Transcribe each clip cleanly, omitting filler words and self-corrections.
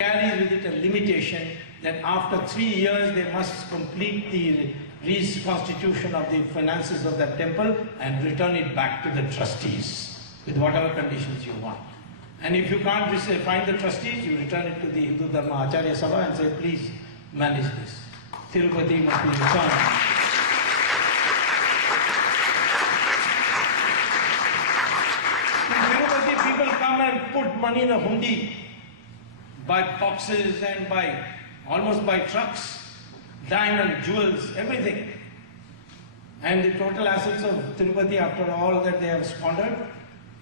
carries with it a limitation that after 3 years they must complete the reconstitution of the finances of that temple and return it back to the trustees with whatever conditions you want. And if you can't find the trustees, you return it to the Hindu Dharma Acharya Sabha and say, please manage this. Tirupati must be returned. In Tirupati, people come and put money in a hundi, by boxes and almost by trucks, diamond, jewels, everything. And the total assets of Tirupati after all that they have squandered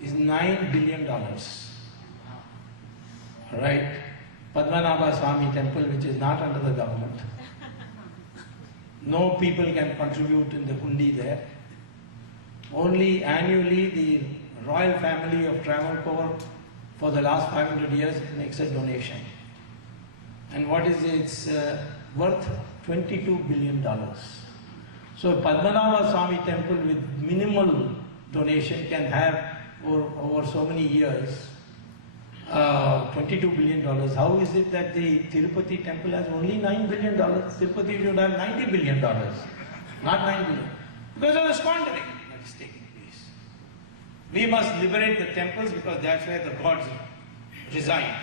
is $9 billion. Right? Padmanabha Swamy temple, which is not under the government. No people can contribute in the hundi there. Only annually the royal family of Travancore for the last 500 years makes a donation. And what is its worth? $22 billion. So Padmanabha Swamy temple with minimal donation can have over so many years $22 billion. How is it that the Tirupati temple has only $9 billion? Tirupati should have $90 billion, not $9 billion. Because of the squandering that is taking place. We must liberate the temples because that's where the gods reside.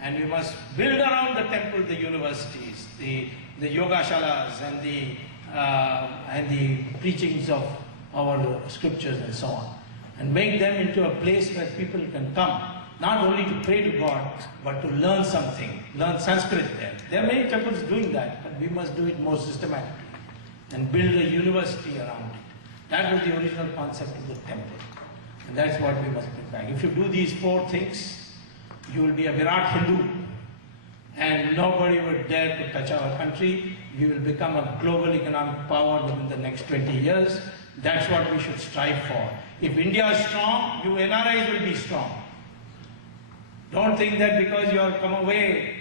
And we must build around the temple the universities, the yogashalas and the preachings of our scriptures and so on. And make them into a place where people can come, not only to pray to God, but to learn something, learn Sanskrit there. There are many temples doing that, but we must do it more systematically and build a university around it. That was the original concept of the temple. And that's what we must bring back. If you do these 4 things, you will be a Virat Hindu and nobody would dare to touch our country. We will become a global economic power within the next 20 years. That's what we should strive for. If India is strong, you NRIs will be strong. Don't think that because you have come away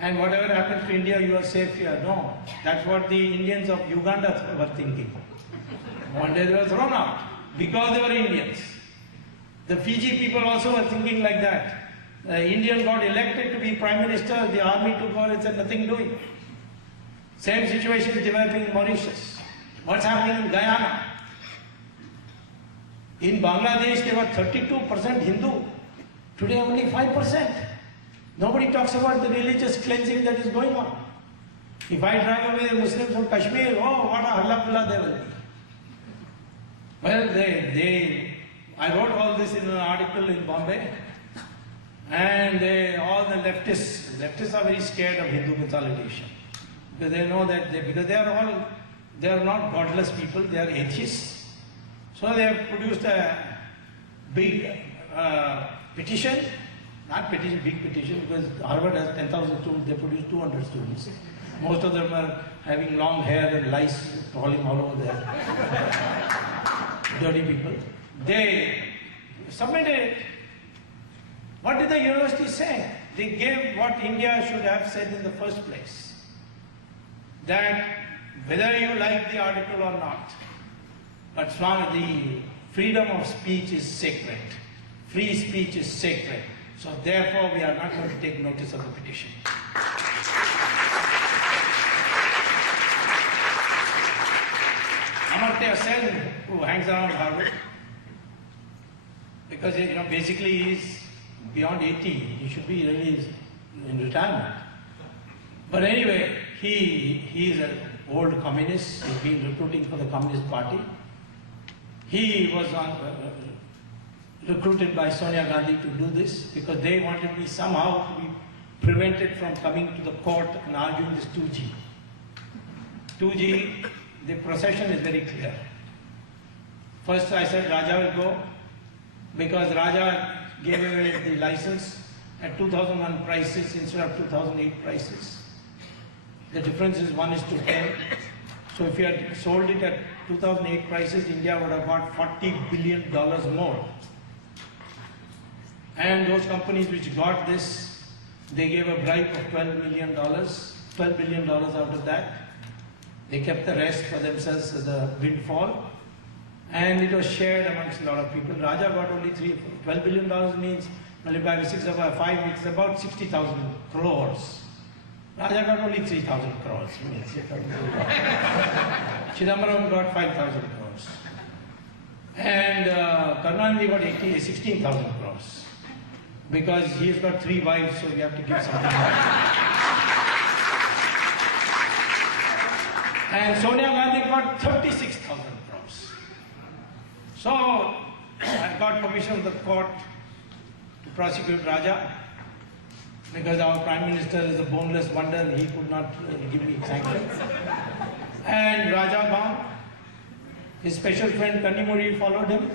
and whatever happens to India, you are safe here. No, that's what the Indians of Uganda were thinking. One day they were thrown out because they were Indians. The Fiji people also were thinking like that. The Indian got elected to be Prime Minister, the army took over, it said nothing doing. Same situation is developing in Mauritius. What's happening in Guyana? In Bangladesh, they were 32% Hindu. Today only 5%. Nobody talks about the religious cleansing that is going on. If I drive away the Muslims from Kashmir, oh, what a halla there will be. Well, I wrote all this in an article in Bombay, and all the leftists are very scared of Hindu consolidation. Because they know that, because they are not godless people, they are atheists. So they have produced a big petition, not petition, big petition, because Harvard has 10,000 students, they produce 200 students. Most of them are having long hair and lice crawling all over there. Dirty people. They submitted it. What did the university say? They gave what India should have said in the first place. That whether you like the article or not, but the freedom of speech is sacred. Free speech is sacred. So therefore we are not going to take notice of the petition. Amartya Sen, who hangs around Harvard, because basically he's beyond 80, he should be really in retirement. But anyway, he is an old communist, he's been recruiting for the Communist Party. He was recruited by Sonia Gandhi to do this because they wanted me somehow to be prevented from coming to the court and arguing this 2G. 2G, the procession is very clear. First I said Raja will go because Raja gave away the license at 2001 prices instead of 2008 prices. The difference is 1:10. So if you had sold it at 2008 prices, India would have got $40 billion more. And those companies which got this, they gave a bribe of $12 billion out of that. They kept the rest for themselves as a windfall. And it was shared amongst a lot of people. Raja got only $12 billion means multiplied by 6 over 5, it's about 60,000 crores. Raja got only 3,000 crores. Chidambaram got 5,000 crores. And Karunanidhi got 16,000 crores. Because he's got 3 wives, so we have to give something back. And Sonia Gandhi got 36,000 crores. So I got permission of the court to prosecute Raja, because our Prime Minister is a boneless wonder and he could not give me sanction. And Raja gone. His special friend Kannimuri followed him.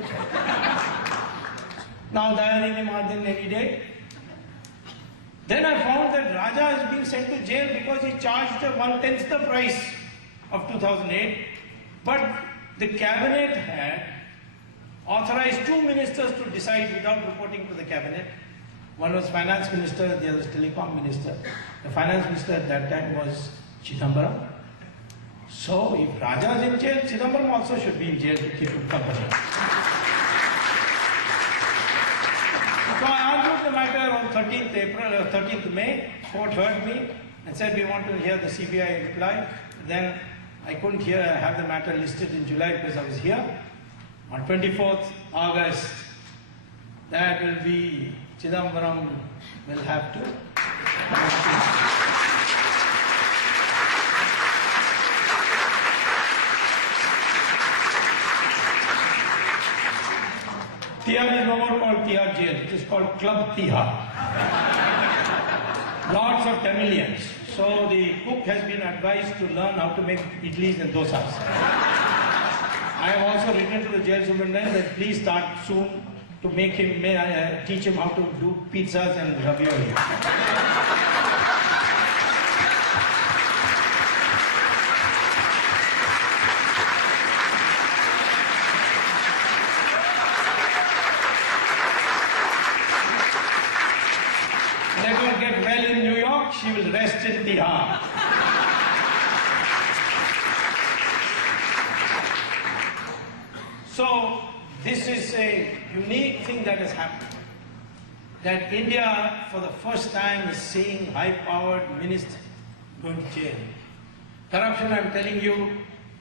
Now Dayani Mardin any day. Then I found that Raja is being sent to jail because he charged 1/10 the price of 2008. But the cabinet had authorized 2 ministers to decide without reporting to the cabinet. One was finance minister, the other was telecom minister. The finance minister at that time was Chidambaram. So if Raja is in jail, Chidambaram also should be in jail to keep him company. So I argued the matter on 13th May. Court heard me and said we want to hear the CBI reply. Then I couldn't have the matter listed in July because I was here. On 24th August, that will be Chidambaram will have to. Tihar is no more called Tihar jail, it is called Club Tihar. Lots of Tamilians. So the cook has been advised to learn how to make idlis and dosas. I have also written to the jail superintendent that please start soon to make him, teach him how to do pizzas and ravioli. Let her get well in New York, she will rest in Tihar. So, this is a unique thing that has happened. That India, for the first time, is seeing high-powered ministers going to jail. Corruption, I'm telling you,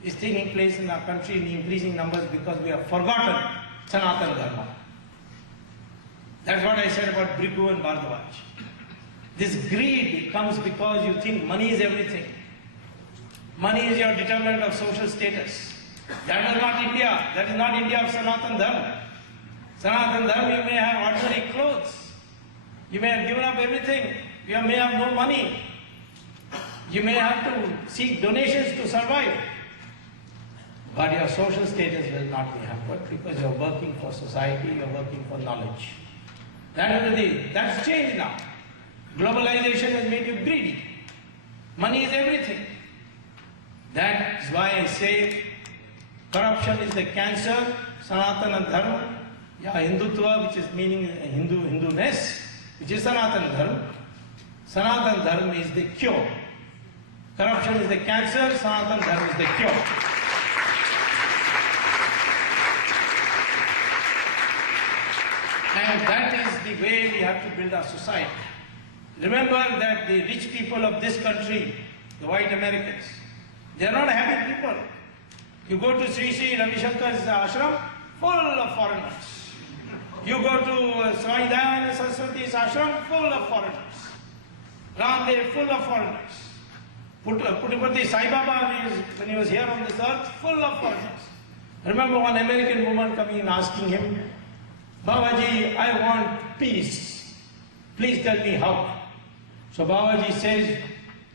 is taking place in our country in increasing numbers because we have forgotten Sanatana Dharma. That's what I said about Brigu and Bhardwaj. This greed comes because you think money is everything. Money is your determinant of social status. That is not India. That is not India of Sanatana Dharma. Sanatana Dharma, you may have ordinary clothes. You may have given up everything. You may have no money. You may have to seek donations to survive. But your social status will not be hampered because you are working for society, you are working for knowledge. That's changed now. Globalization has made you greedy. Money is everything. That is why I say corruption is the cancer, Sanatana Dharma, Hindutva, which is meaning Hinduness, which is Sanatana Dharma. Sanatana Dharma is the cure. Corruption is the cancer, Sanatana Dharma is the cure. And that is the way we have to build our society. Remember that the rich people of this country, the white Americans, they are not happy people. You go to Sri Ravi Shankar's ashram, full of foreigners. You go to Swami Dayananda Saraswati's ashram, full of foreigners. Ramdev, full of foreigners. Puttupati Sai Baba, when he was here on this earth, full of foreigners. I remember one American woman coming and asking him, Babaji, I want peace. Please tell me how. So Babaji says,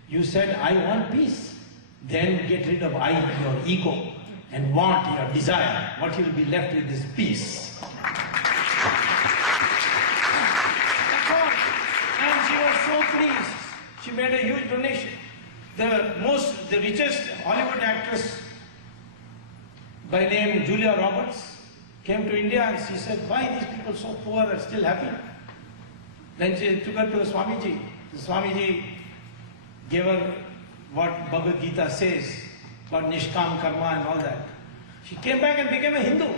you said I want peace. Then get rid of I, your ego, and want, your desire. What you will be left with is peace. And she was so pleased. She made a huge donation. The richest Hollywood actress by name Julia Roberts came to India and she said, why these people so poor are still happy? Then she took her to the Swamiji. The Swamiji gave her what Bhagavad Gita says about Nishkam Karma and all that. She came back and became a Hindu.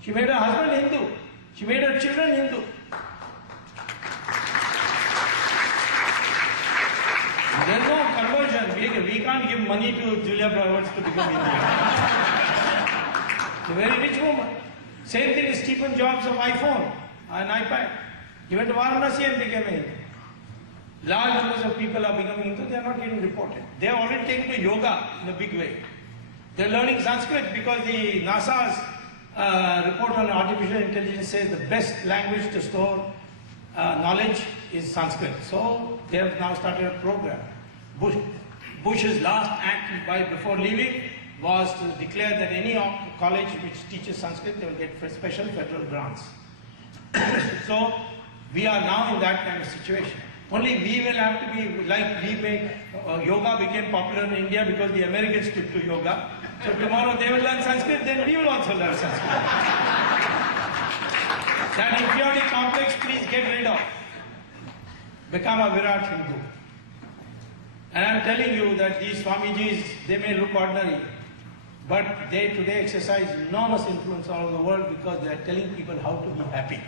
She made her husband Hindu. She made her children Hindu. we can't give money to Julia Roberts to become Indian. A very rich woman. Same thing is Stephen Jobs of iPhone and iPad. He went to Varanasi and became a Hindu. Large numbers of people are becoming Hindu, they are not getting reported. They are already taken to yoga in a big way. They are learning Sanskrit because the NASA's report on artificial intelligence says the best language to store knowledge is Sanskrit. So they have now started a program. Bush's last act before leaving was to declare that any college which teaches Sanskrit, they will get special federal grants. So we are now in that kind of situation. Only we will have to be like we made, yoga became popular in India because the Americans took to yoga. So tomorrow they will learn Sanskrit, then we will also learn Sanskrit. That inferiority complex, please get rid of. Become a Virat Hindu. And I am telling you that these Swamijis, they may look ordinary, but they today exercise enormous influence all over the world because they are telling people how to be happy.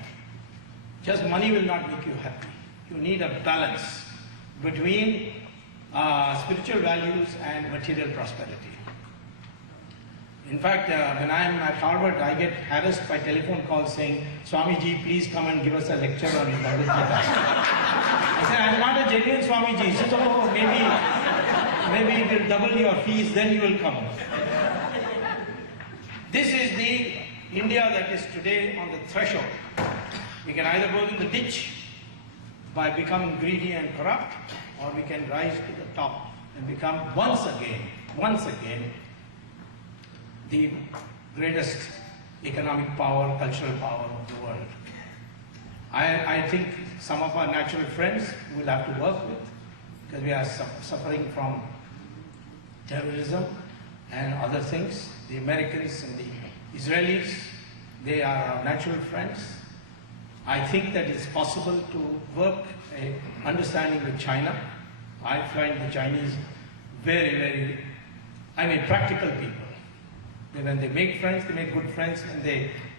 Just money will not make you happy. You need a balance between spiritual values and material prosperity. In fact, when I am at Harvard, I get harassed by telephone calls saying, Swamiji, please come and give us a lecture on Bhagavad Gita. I said, I am not a genuine Swamiji. He said, oh, maybe we'll double your fees, then you will come. This is the India that is today on the threshold. We can either go to the ditch by becoming greedy and corrupt, or we can rise to the top and become once again, the greatest economic power, cultural power of the world. I think some of our natural friends we'll have to work with because we are suffering from terrorism and other things. The Americans and the Israelis, they are our natural friends. I think that it's possible to work an understanding with China. I find the Chinese very, practical people. When they make friends, they make good friends, and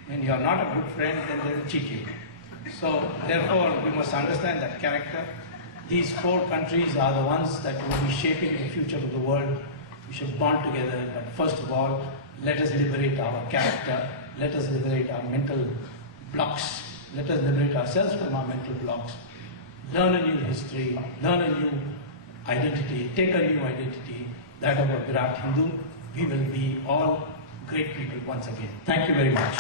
when you are not a good friend, then they will cheat you. So, therefore, we must understand that character. These 4 countries are the ones that will be shaping the future of the world. We should bond together, but first of all, let us liberate our character, let us liberate our mental blocks, let us liberate ourselves from our mental blocks, learn a new history, learn a new identity, take a new identity, that of a Virat Hindu. We will be all great people once again. Thank you very much.